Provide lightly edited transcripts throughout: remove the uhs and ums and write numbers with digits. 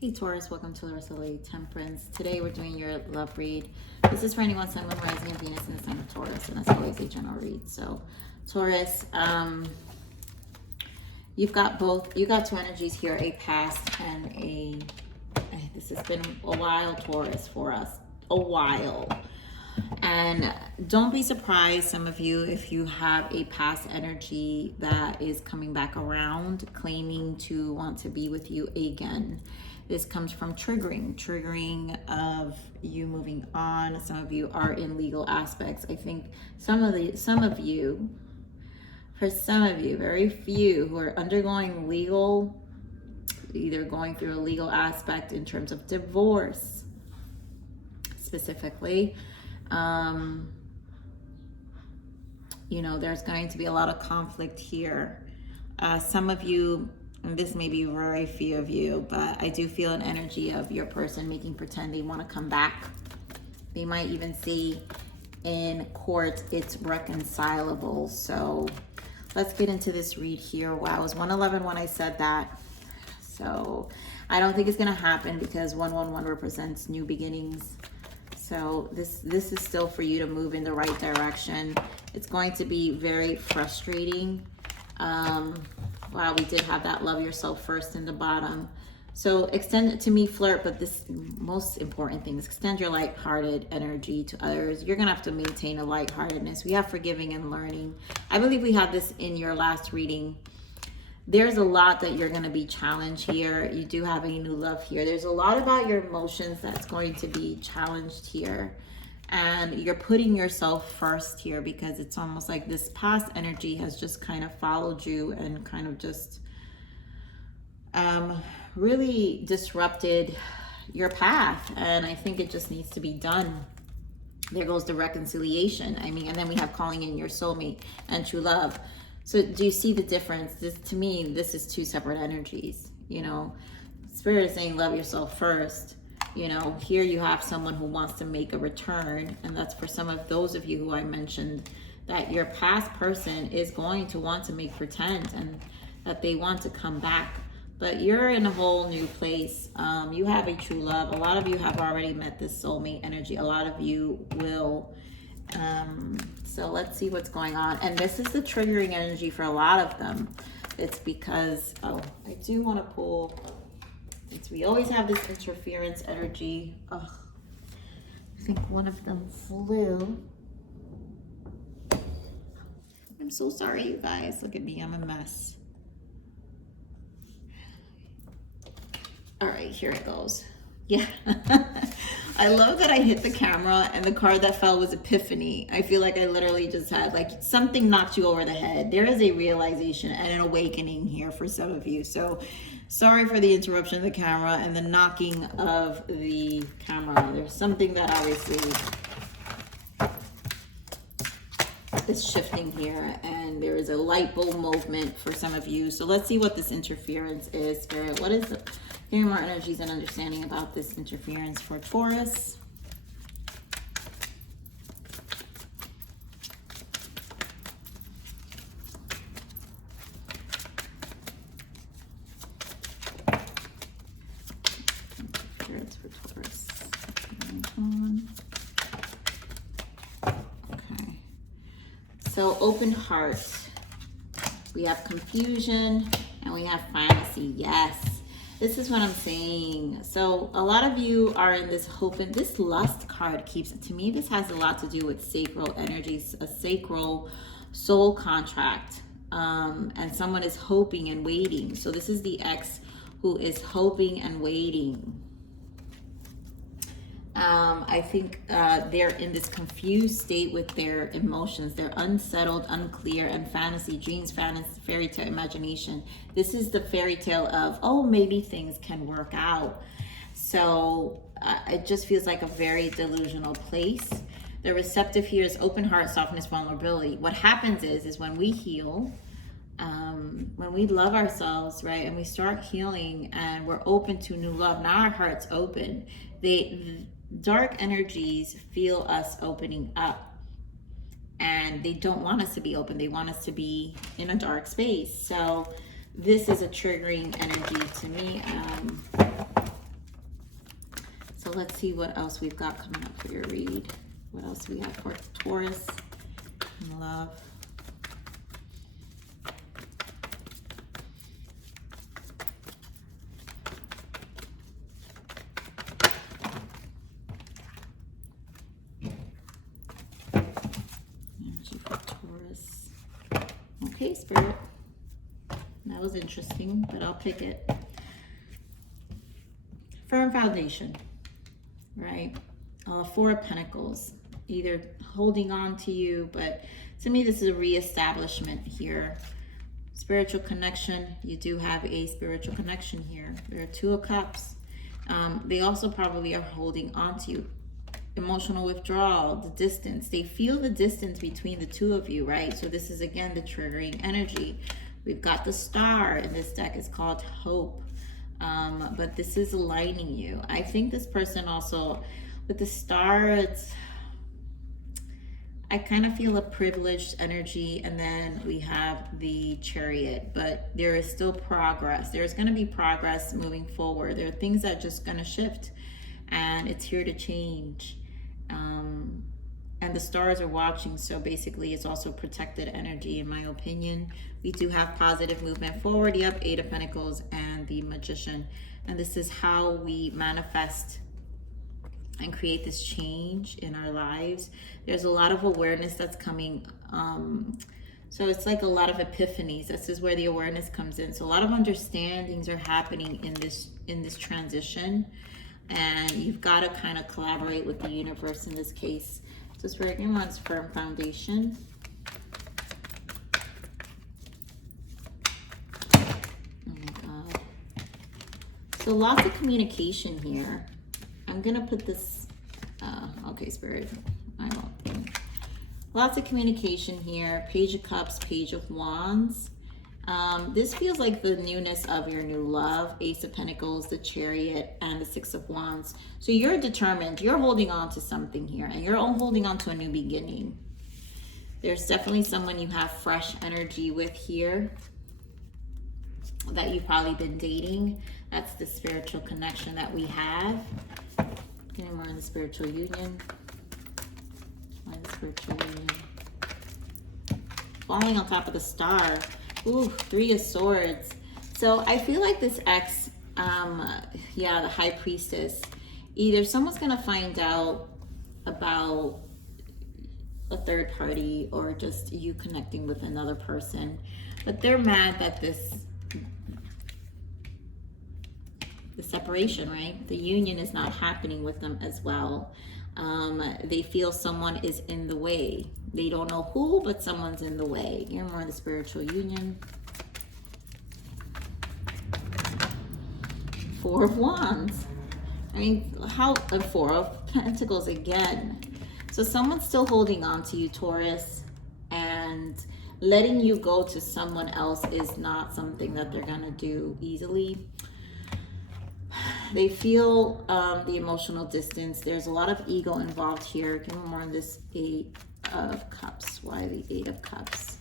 Hey Taurus, welcome to Tauruslovereadings Temperance. Today we're doing your love read. This is for anyone, Sun, Moon, Rising, and Venus in the sign of Taurus, and as always, a general read. So, Taurus, you got two energies here, a past and a. This has been a while, Taurus, for us, a while. And don't be surprised, some of you, if you have a past energy that is coming back around, claiming to want to be with you again. This comes from triggering of you moving on. Some of you are in legal aspects. I think some of you, very few who are undergoing legal, either going through a legal aspect in terms of divorce, specifically. You know, there's going to be a lot of conflict here. Some of you, and this may be very few of you, but I do feel an energy of your person making pretend they want to come back. They might even say in court it's reconcilable. So let's get into this read here. Wow, it was 111 when I said that. So I don't think it's going to happen because 111 represents new beginnings. So this is still for you to move in the right direction. It's going to be very frustrating. Wow, we did have that love yourself first in the bottom. So extend it to me, flirt, but this most important thing is extend your lighthearted energy to others. You're gonna have to maintain a lightheartedness. We have forgiving and learning. I believe we had this in your last reading. There's a lot that you're gonna be challenged here. You do have a new love here. There's a lot about your emotions that's going to be challenged here. And you're putting yourself first here because it's almost like this past energy has just kind of followed you and kind of just really disrupted your path. And I think it just needs to be done. There goes the reconciliation. I mean, and then we have calling in your soulmate and true love. So do you see the difference? This, to me, this is two separate energies. You know, Spirit is saying love yourself first. You know, here you have someone who wants to make a return, and that's for some of those of you who I mentioned that your past person is going to want to make pretend and that they want to come back, but you're in a whole new place. You have a true love. A lot of you have already met this soulmate energy. A lot of you will. So let's see what's going on. And this is the triggering energy for a lot of them. It's because, oh, I do want to pull. Since we always have this interference energy. Oh, I think one of them flew. I'm so sorry, you guys. Look at me, I'm a mess. All right, here it goes. Yeah. I love that I hit the camera and the card that fell was Epiphany. I feel like I literally just had like something knocked you over the head. There is a realization and an awakening here for some of you. So sorry for the interruption of the camera and the knocking of the camera. There's something that obviously is shifting here, and there is a light bulb movement for some of you. So let's see what this interference is, Spirit. What is it? Give me more energies and understanding about this interference for Taurus. Interference for Taurus. Okay. So open heart. We have confusion and we have fantasy. Yes. This is what I'm saying. So a lot of you are in this hope, and this lust card keeps, to me, this has a lot to do with sacral energies, a sacral soul contract. And someone is hoping and waiting. So this is the ex who is hoping and waiting. I think they're in this confused state with their emotions. They're unsettled, unclear, and fantasy, dreams, fantasy, fairy tale, imagination. This is the fairy tale of, oh, maybe things can work out. So it just feels like a very delusional place. The receptive here is open heart, softness, vulnerability. What happens is when we heal, when we love ourselves, right, and we start healing and we're open to new love, now our heart's open. Dark energies feel us opening up, and they don't want us to be open. They want us to be in a dark space. So this is a triggering energy to me. see what else we've got coming up for your read. What else we have for Taurus in love? Energy for Taurus. Okay, Spirit. That was interesting, but I'll pick it. Firm foundation, right? Four of Pentacles, either holding on to you, but to me, this is a reestablishment here. Spiritual connection, you do have a spiritual connection here. There are Two of Cups. They also probably are holding on to you. Emotional withdrawal, the distance. They feel the distance between the two of you, right? So this is, again, the triggering energy. We've got the Star in this deck. It's called Hope. But this is aligning you. I think this person also, with the Star, I kind of feel a privileged energy, and then we have the Chariot, but there is still progress. There's going to be progress moving forward. There are things that are just going to shift, and it's here to change. And the stars are watching, so basically it's also protected energy, in my opinion. We do have positive movement forward. Yep, Eight of Pentacles and the Magician. And this is how we manifest and create this change in our lives. There's a lot of awareness that's coming. So it's like a lot of epiphanies. This is where the awareness comes in. So a lot of understandings are happening in this transition. And you've got to kind of collaborate with the universe in this case. So Spirit wants firm foundation. Oh my God. So lots of communication here. I'm going to put this, okay, Spirit, I won't think. Lots of communication here. Page of Cups, Page of Wands. This feels like the newness of your new love. Ace of Pentacles, the Chariot, and the Six of Wands. So you're determined. You're holding on to something here, and you're holding on to a new beginning. There's definitely someone you have fresh energy with here that you've probably been dating. That's the spiritual connection that we have. Getting more in the spiritual union. Why the spiritual union? Falling on top of the Star. Ooh, Three of Swords. So I feel like this ex, yeah, the High Priestess, either someone's going to find out about a third party or just you connecting with another person, but they're mad that the separation, right? The union is not happening with them as well. They feel someone is in the way. They don't know who, but someone's in the way. You're more in the spiritual union. Four of Wands. I mean, how? Four of Pentacles again. So someone's still holding on to you, Taurus, and letting you go to someone else is not something that they're gonna do easily. They feel the emotional distance. There's a lot of ego involved here. Give me more on this Eight of Cups. Why the Eight of Cups?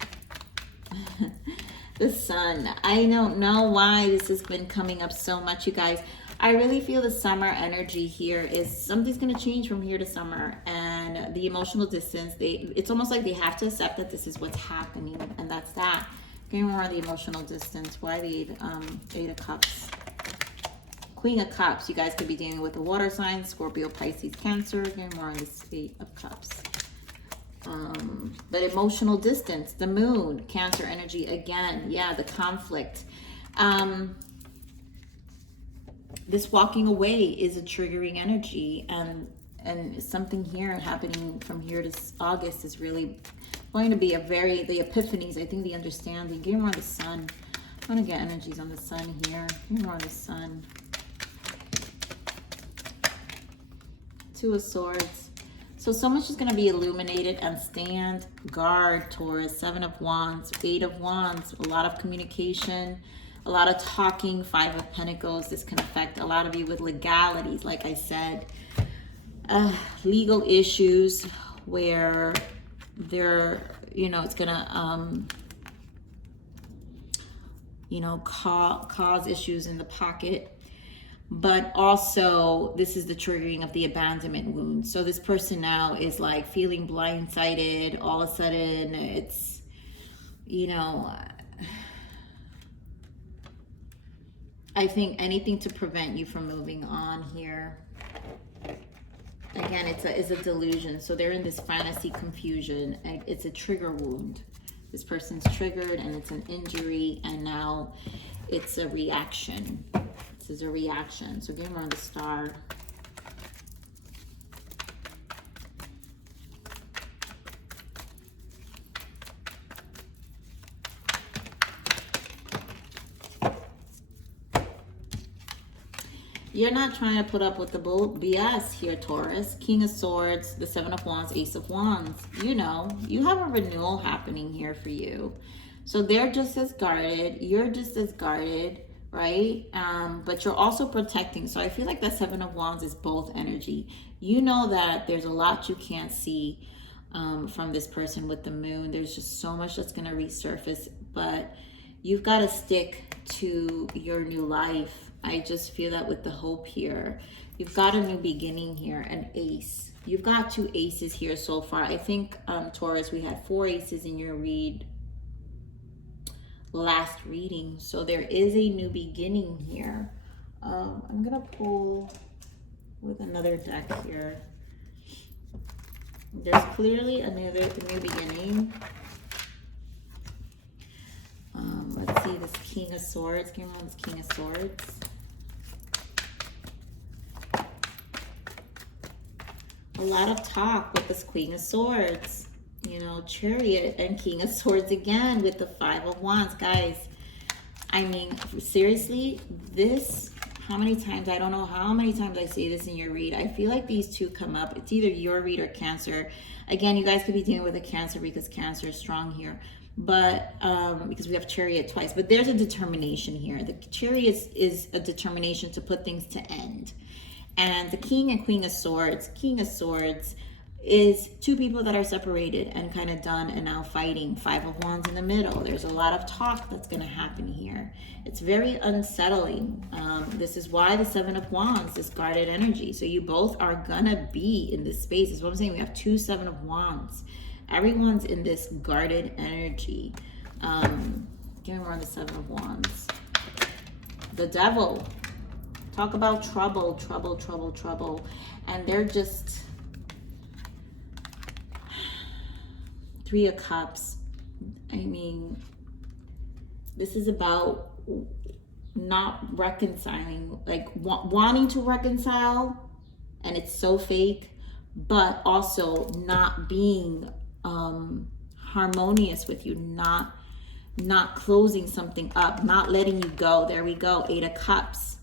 The Sun. I don't know why this has been coming up so much, you guys. I really feel the summer energy here is something's going to change from here to summer. And the emotional distance, it's almost like they have to accept that this is what's happening. And that's that. Give me more on the emotional distance. Why the Eight of Cups? Queen of Cups. You guys could be dealing with the water signs, Scorpio, Pisces, Cancer. Again, more on this Eight of Cups. But emotional distance, the Moon, Cancer energy again. Yeah, the conflict. This walking away is a triggering energy, and something here happening from here to August is really going to be the epiphanies. I think the understanding. Give me more on the Sun. I'm going to get energies on the Sun here. Give me more on the Sun. Two of Swords. So someone's just going to be illuminated and stand guard, Taurus. Seven of Wands, Eight of Wands, a lot of communication, a lot of talking. Five of Pentacles. This can affect a lot of you with legalities, like I said. Legal issues where they're, it's going to, cause issues in the pocket. but also this is the triggering of the abandonment wound. So this person now is like feeling blindsided. All of a sudden it's, you know, I think anything to prevent you from moving on here. Again, it's a delusion. So they're in this fantasy confusion. It's a trigger wound. This person's triggered and it's an injury, and now it's a reaction. This is a reaction. So give me on the star. You're not trying to put up with the BS here, Taurus. King of Swords, the Seven of Wands, Ace of Wands. You know, you have a renewal happening here for you. So they're just as guarded. You're just as guarded, right? But you're also protecting. So I feel like the Seven of Wands is both energy. You know that there's a lot you can't see from this person with the moon. There's just so much that's going to resurface. But you've got to stick to your new life. I just feel that with the hope here. You've got a new beginning here, an ace. You've got 2 aces here so far. I think, Taurus, we had 4 aces in your last reading. So there is a new beginning here. I'm going to pull with another deck here. There's clearly a new beginning. Let's see this King of Swords. Give me on this King of Swords. A lot of talk with this Queen of Swords. You know, Chariot and King of Swords again with the 5 of Wands. Guys, I mean, seriously, this, how many times, I don't know how many times I say this in your read. I feel like these 2 come up. It's either your read or Cancer. Again, you guys could be dealing with a Cancer because Cancer is strong here. But because we have Chariot twice, but there's a determination here. The Chariot is a determination to put things to end. And the King and Queen of Swords, King of Swords is 2 people that are separated and kind of done and now fighting. 5 of Wands in the middle. There's a lot of talk that's going to happen here. It's very unsettling. This is why the 7 of Wands, this guarded energy. So you both are going to be in this space. Is what I'm saying. We have 2 7 of Wands. Everyone's in this guarded energy. Give me more on the 7 of Wands. The Devil. Talk about trouble, trouble, trouble, trouble. And they're just 3 of Cups. I mean, this is about not reconciling, like wanting to reconcile, and it's so fake, but also not being harmonious with you, not closing something up, not letting you go. There we go. 8 of Cups.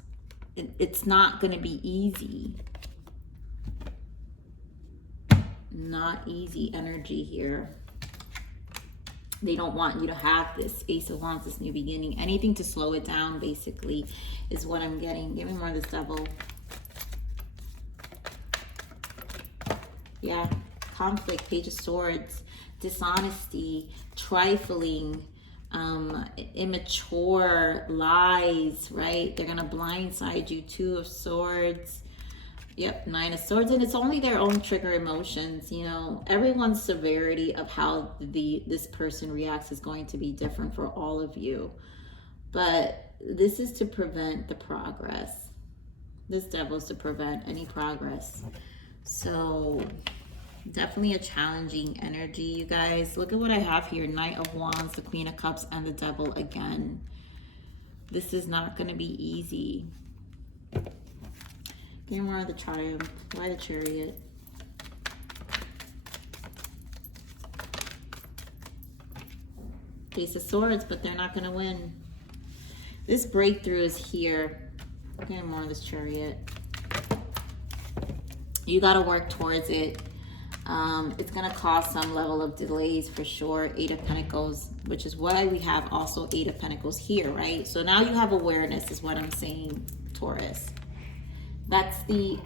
It's not going to be easy. Not easy energy here. They don't want you to have this Ace of Wands, this new beginning. Anything to slow it down, basically, is what I'm getting. Give me more of this Devil. Yeah. Conflict, Page of Swords, dishonesty, trifling, immature, lies, right? They're going to blindside you. 2 of Swords. Yep, 9 of Swords. And it's only their own trigger emotions. You know, everyone's severity of how this person reacts is going to be different for all of you. But this is to prevent the progress. This Devil is to prevent any progress. So definitely a challenging energy, you guys. Look at what I have here. Knight of Wands, the Queen of Cups, and the Devil again. This is not going to be easy. Give me more of the Triumph. Why the Chariot? Ace of Swords, but they're not going to win. This breakthrough is here. Give me more of this Chariot. You got to work towards it. It's going to cause some level of delays for sure. 8 of Pentacles, which is why we have also 8 of Pentacles here, right? So now you have awareness is what I'm saying, Taurus. That's the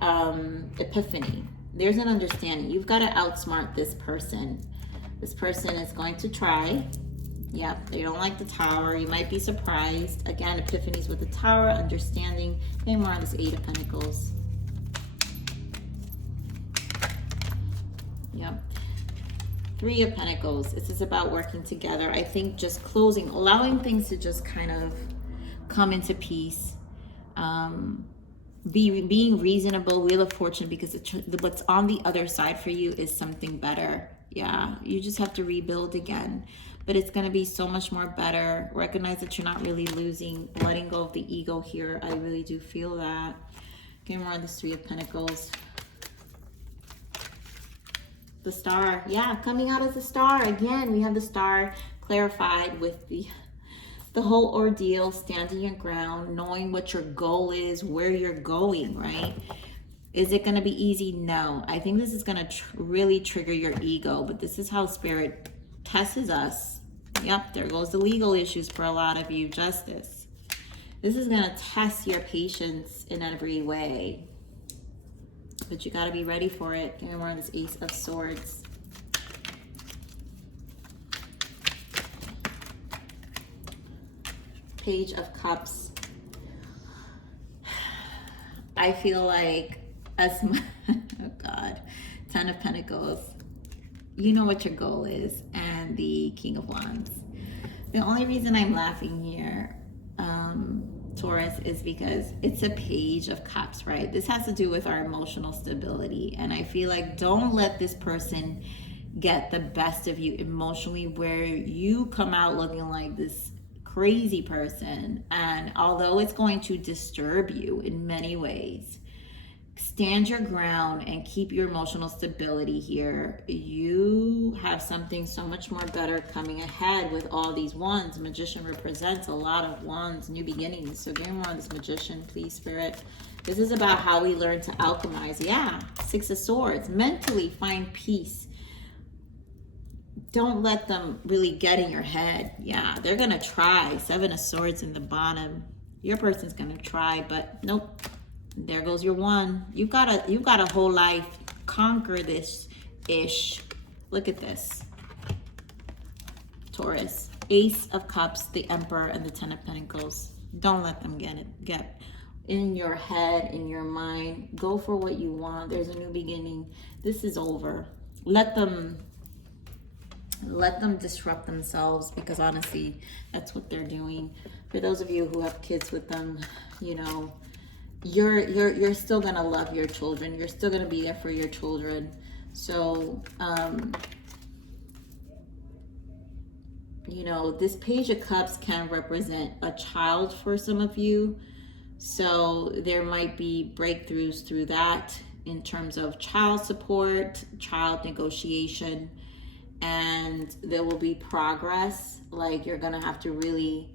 epiphany. There's an understanding. You've got to outsmart this person. This person is going to try, Yep, they don't like the Tower. You might be surprised. Again, epiphanies with the Tower, understanding. And more on this Eight of Pentacles. Yep. Three of Pentacles. This is about working together. I think just closing, allowing things to just kind of come into peace. Being reasonable. Wheel of Fortune, because what's on the other side for you is something better. Yeah, you just have to rebuild again. But it's going to be so much more better. Recognize that you're not really losing, letting go of the ego here. I really do feel that. Okay, more on this Three of Pentacles. The Star. Yeah, coming out as a Star. Again, we have the Star clarified with the whole ordeal, standing your ground, knowing what your goal is, where you're going, right? Is it going to be easy? No. I think this is going to really trigger your ego, but this is how Spirit tests us. Yep, there goes the legal issues for a lot of you. Justice. This is going to test your patience in every way. But you got to be ready for it. And we're on this Ace of Swords. Page of Cups. I feel like oh God, Ten of Pentacles. You know what your goal is. And the King of Wands. The only reason I'm laughing here, Taurus, is because it's a Page of Cups, right? This has to do with our emotional stability. And I feel like don't let this person get the best of you emotionally, where you come out looking like this crazy person. And although it's going to disturb you in many ways, stand your ground and keep your emotional stability here. You have something so much more better coming ahead with all these wands. Magician represents a lot of wands, new beginnings. So give me more on this Magician, please, Spirit. This is about how we learn to alchemize. Yeah, Six of Swords. Mentally find peace. Don't let them really get in your head. Yeah, they're going to try. Seven of Swords in the bottom. Your person's going to try, but nope. There goes your one. You've got a whole life. Conquer this ish. Look at this. Taurus. Ace of Cups, the Emperor, and the Ten of Pentacles. Don't let them get in your head, in your mind. Go for what you want. There's a new beginning. This is over. Let them disrupt themselves, because honestly, that's what they're doing. For those of you who have kids with them, you know, you're still gonna love your children. You're still gonna be there for your children. So you know, this Page of Cups can represent a child for some of you. So there might be breakthroughs through that in terms of child support, child negotiation, and there will be progress. Like, you're gonna have to really,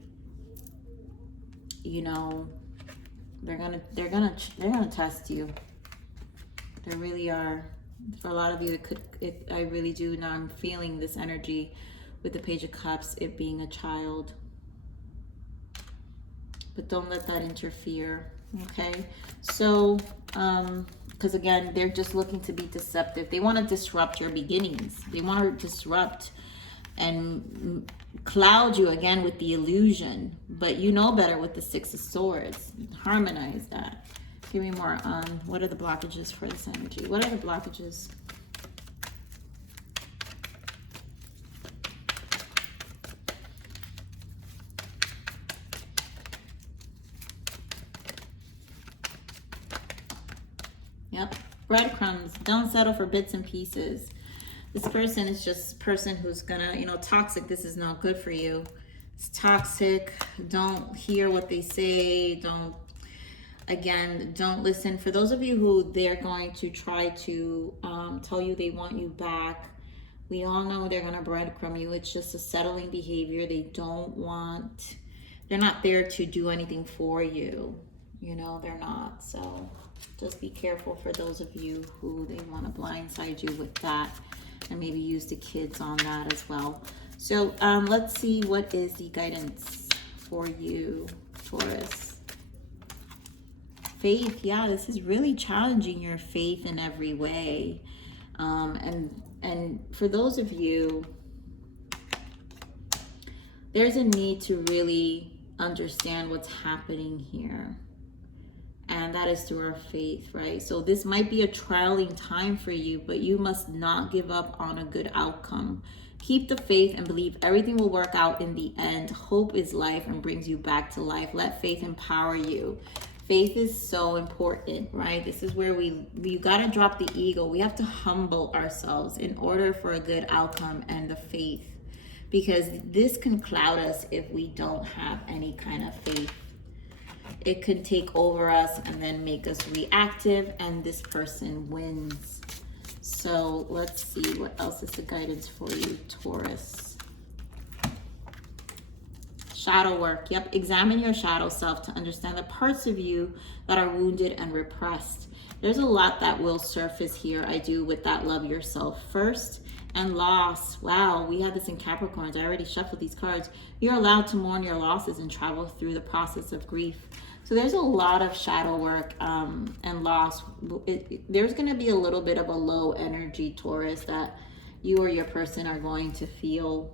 you know, they're gonna test you. They really are. For a lot of you, I really do. Now I'm feeling this energy with the Page of Cups, it being a child. But don't let that interfere, okay? So, because again, they're just looking to be deceptive. They want to disrupt your beginnings. They want to disrupt and cloud you again with the illusion. But you know better with the Six of Swords. Harmonize that. Give me more on what are the blockages for this energy? What are the blockages? Yep. Breadcrumbs. Don't settle for bits and pieces. This person is just a person who's gonna, you know, toxic. This is not good for you. It's toxic. Don't hear what they say. Don't listen. For those of you who they're going to try to tell you they want you back, we all know they're gonna breadcrumb you. It's just a settling behavior. They're not there to do anything for you. You know, they're not. So just be careful for those of you who they want to blindside you with that, and maybe use the kids on that as well. So let's see, what is the guidance for you, Taurus? Faith. Yeah, this is really challenging your faith in every way. And for those of you, there's a need to really understand what's happening here. And that is through our faith, right? So this might be a trialing time for you, but you must not give up on a good outcome. Keep the faith and believe everything will work out in the end. Hope is life and brings you back to life. Let faith empower you. Faith is so important, right? This is where we got to drop the ego. We have to humble ourselves in order for a good outcome and the faith. Because this can cloud us if we don't have any kind of faith. It could take over us and then make us reactive, and this person wins. So let's see what else is the guidance for you, Taurus. Shadow work. Yep. Examine your shadow self to understand the parts of you that are wounded and repressed. There's a lot that will surface here. I do with that love yourself first. And loss. Wow, we had this in Capricorns. I already shuffled these cards. You're allowed to mourn your losses and travel through the process of grief. So there's a lot of shadow work and loss. There's going to be a little bit of a low energy, Taurus, that you or your person are going to feel,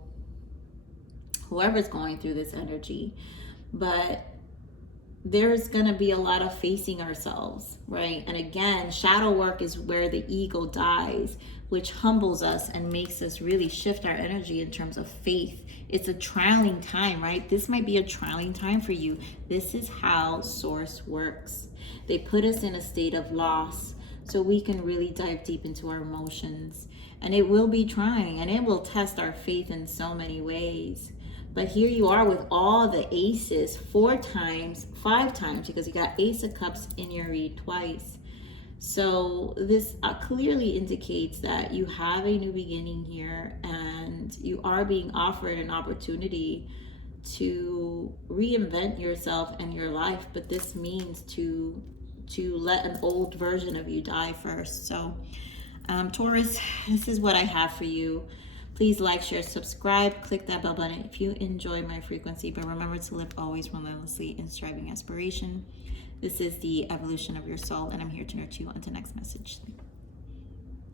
whoever's going through this energy. But there's going to be a lot of facing ourselves, right? And again, shadow work is where the ego dies, which humbles us and makes us really shift our energy in terms of faith. It's a trialing time, right? This might be a trialing time for you. This is how Source works. They put us in a state of loss so we can really dive deep into our emotions. And it will be trying, and it will test our faith in so many ways. But here you are with all the aces 5 times, because you got Ace of Cups in your read twice. So this clearly indicates that you have a new beginning here, and you are being offered an opportunity to reinvent yourself and your life. But this means to let an old version of you die first. So Taurus, this is what I have for you. Please like, share, subscribe, click that bell button if you enjoy my frequency. But remember to live always relentlessly in striving aspiration. This is the evolution of your soul, and I'm here to nurture you on to the next message.